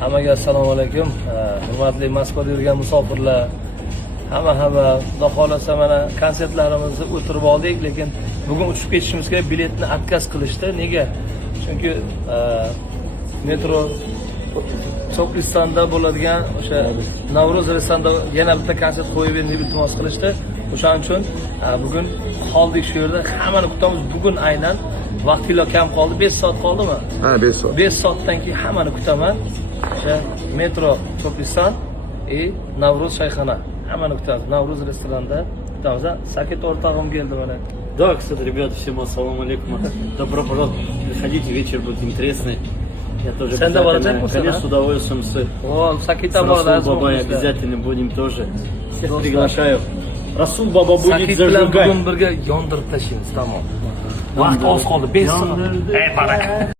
Hammaga assalomu alaykum. Hurmatli Moskvada yurgan musofirlar. Hamma Xudo xolasa mana konsertlarimizni o'tirib oldik, lekin bugun uchib ketishimiz kerak. Biletni отказ qilishdi. Nega? Chunki metro Toklistonda bo'ladigan o'sha Navro'z restoranda yana bitta konsert qo'yib berishni iltimos qilishdi. O'shaning uchun bugun qoldik shu yerda. Hammani kutamiz. Bugun aynan vaqtlar kam qoldi. 5 soat qoldimi? Ha, 5 soat. 5 soatdan keyin hammani kutaman. O'sha metro Tokliston Navro'z shayxona. Hammani kutamiz. Navro'z restoranda kutamiz. Saket o'rtog'im keldi mana. Да, кстати, ребята, всем ассаламу алейкум. Добро пожаловать. Приходите, вечер будет интересный. Я тоже обязательно, конечно, с удовольствием с Расул Бабой обязательно будем тоже. Всех приглашаю. Расул Баба будет зажигать. Bugun birga yondirib tashlaymiz, tamom. Vaqt oz qoldi, 5 soat. Ey baraka.